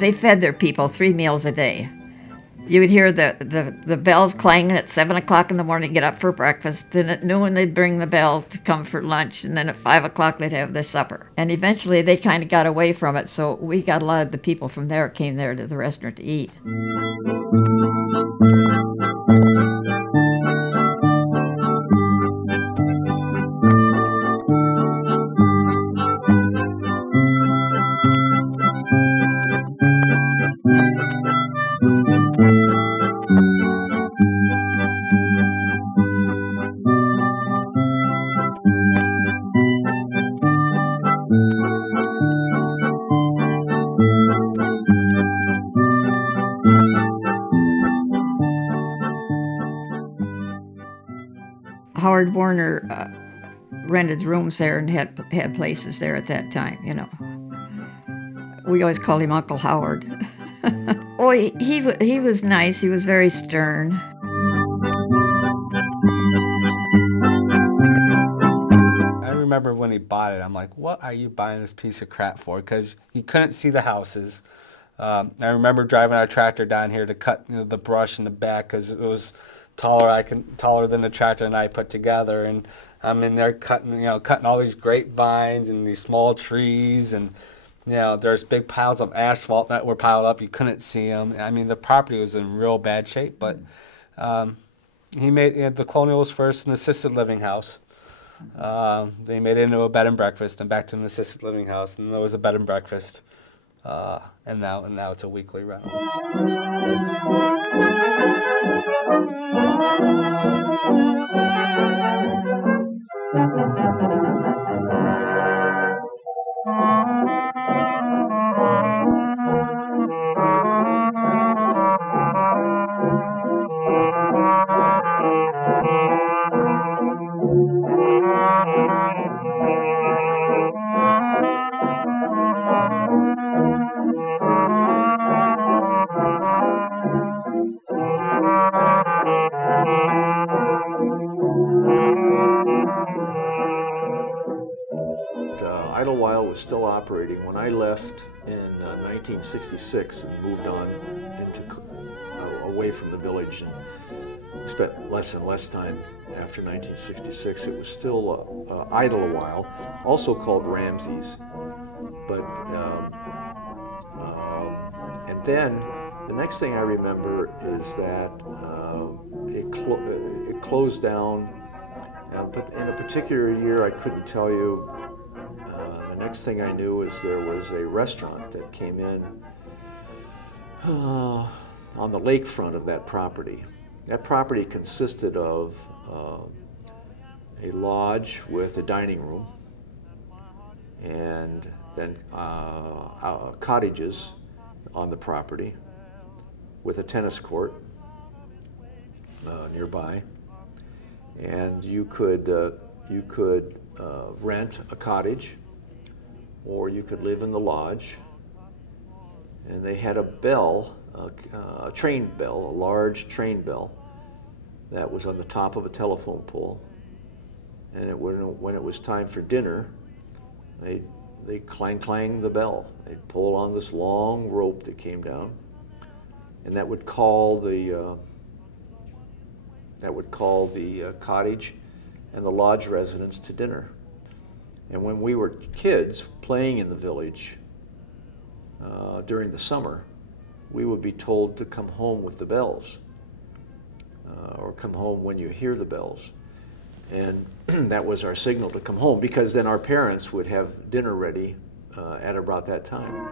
They fed their people 3 meals a day. You would hear the bells clanging at 7 o'clock in the morning, get up for breakfast. Then at noon, they'd ring the bell to come for lunch. And then at 5 o'clock, they'd have their supper. And eventually, they kind of got away from it. So we got a lot of the people from there came there to the restaurant to eat. Howard Warner rented rooms there and had places there at that time, you know. We always called him Uncle Howard. Oh, he was nice. He was very stern. I remember when he bought it, I'm like, what are you buying this piece of crap for? Because you couldn't see the houses. I remember driving our tractor down here to cut the brush in the back because it was taller than the tractor and I put together, and I'm in there cutting all these grapevines and these small trees, and there's big piles of asphalt that were piled up. You couldn't see them. I mean, the property was in real bad shape, but he made the Colonial's first an assisted living house. They made it into a bed and breakfast, and back to an assisted living house, and there was a bed and breakfast, and now it's a weekly rental. Idlewild was still operating when I left in 1966 and moved on away from the village and spent less and less time after 1966. It was still Idlewild, also called Ramsey's, but and then the next thing I remember is that it closed down, but in a particular year I couldn't tell you. The next thing I knew is there was a restaurant that came in on the lakefront of that property. That property consisted of a lodge with a dining room, and then cottages on the property with a tennis court nearby, and you could rent a cottage, or you could live in the lodge. And they had a bell, a train bell, a large train bell that was on the top of a telephone pole. And when it was time for dinner, they'd clang the bell. They'd pull on this long rope that came down, and that would call the cottage and the lodge residents to dinner. And when we were kids playing in the village during the summer, we would be told to come home with the bells, or come home when you hear the bells. And that was our signal to come home, because then our parents would have dinner ready at about that time.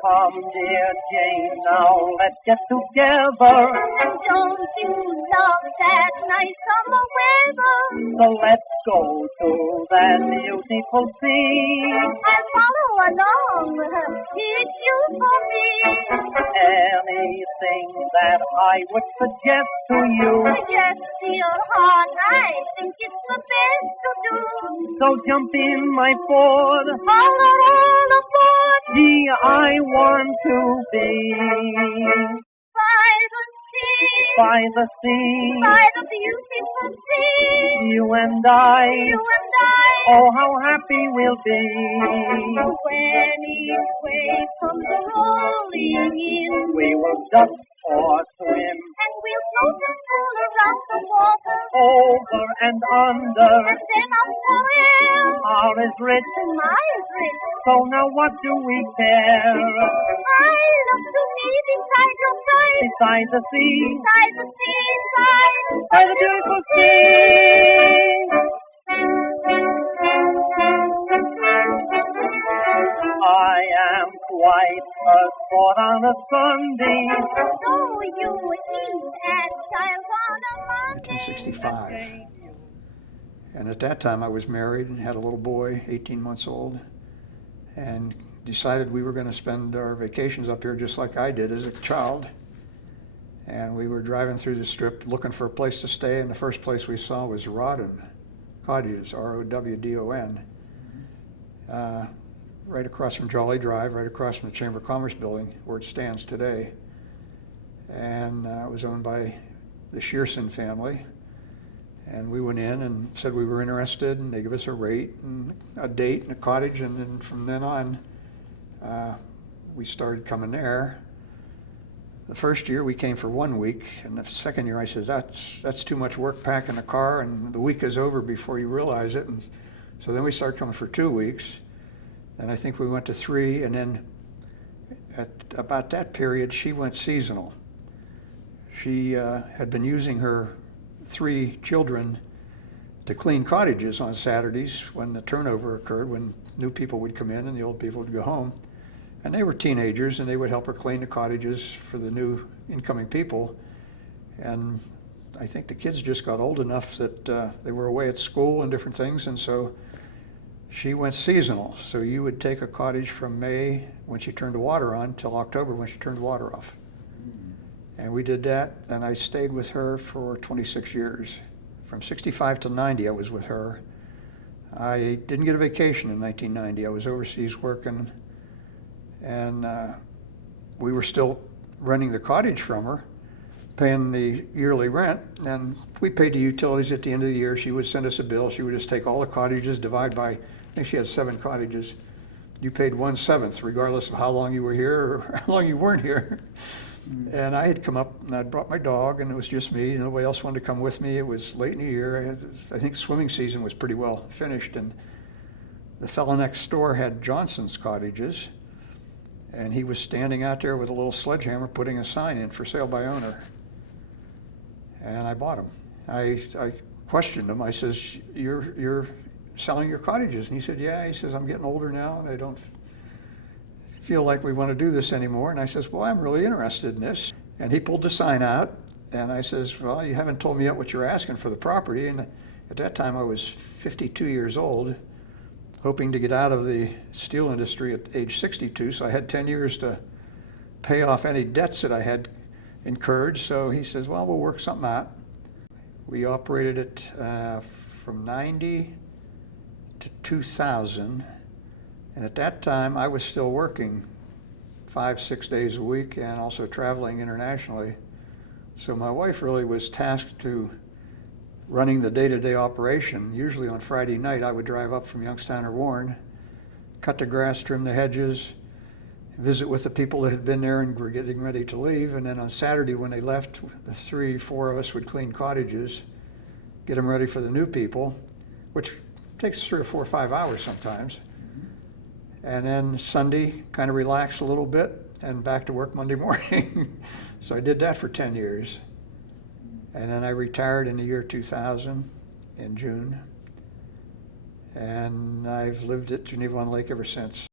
Come, dear Jane, now let's get together. Don't you love that nice summer weather? So let's go to that beautiful sea. I'll follow along. It's you for me. Anything that I would suggest to you. Just your heart, I think it's the best to do. So jump in my Ford. All aboard. Gee, I want to be by the sea, by the sea, by the beautiful sea. You and I, oh how happy we'll be. When each wave comes rolling in, we will duck or swim, and we'll float and fool around the water, over and under, and then up forever. Our is rich and my is rich, so now what do we care? I love to be beside your side, beside the sea, beside the sea, by the beautiful sea. I am quite a sport on a Sunday. So you eat at child on a Monday. 1965. And at that time I was married and had a little boy, 18 months old, and decided we were going to spend our vacations up here just like I did as a child. And we were driving through the strip looking for a place to stay, and the first place we saw was Rodon, Cottage, R-O-W-D-O-N, right across from Jolly Drive, right across from the Chamber of Commerce building where it stands today. And it was owned by the Shearson family. And we went in and said we were interested, and they gave us a rate and a date and a cottage, and then from then on, we started coming there. The first year we came for 1 week, and the second year I said, that's too much work packing a car, and the week is over before you realize it. And so then we started coming for 2 weeks, and I think we went to 3, and then at about that period she went seasonal. She had been using her 3 children to clean cottages on Saturdays when the turnover occurred, when new people would come in and the old people would go home. And they were teenagers, and they would help her clean the cottages for the new incoming people. And I think the kids just got old enough that they were away at school and different things, and so she went seasonal. So you would take a cottage from May when she turned the water on till October when she turned the water off. And we did that, and I stayed with her for 26 years. From 65 to 90, I was with her. I didn't get a vacation in 1990. I was overseas working, and we were still renting the cottage from her, paying the yearly rent, and we paid the utilities at the end of the year. She would send us a bill. She would just take all the cottages, divide by, I think she had 7 cottages. You paid 1/7, regardless of how long you were here or how long you weren't here. And I had come up and I'd brought my dog, and it was just me. Nobody else wanted to come with me. It was late in the year. I think swimming season was pretty well finished, and the fellow next door had Johnson's cottages, and he was standing out there with a little sledgehammer putting a sign in for sale by owner. And I bought him. I questioned him. I says, you're selling your cottages? And he said, yeah. He says, I'm getting older now, and I don't feel like we want to do this anymore. And I says, well, I'm really interested in this. And he pulled the sign out, and I says, well, you haven't told me yet what you're asking for the property. And at that time I was 52 years old, hoping to get out of the steel industry at age 62, so I had 10 years to pay off any debts that I had incurred. So he says, well, we'll work something out. We operated it from 90 to 2000. And at that time, I was still working 5-6 days a week and also traveling internationally. So my wife really was tasked to running the day-to-day operation. Usually on Friday night, I would drive up from Youngstown or Warren, cut the grass, trim the hedges, visit with the people that had been there and were getting ready to leave. And then on Saturday when they left, the 3-4 of us would clean cottages, get them ready for the new people, which takes 3 or 4 or 5 hours sometimes. And then Sunday, kind of relax a little bit and back to work Monday morning. So I did that for 10 years. And then I retired in the year 2000 in June. And I've lived at Geneva-on-the-Lake ever since.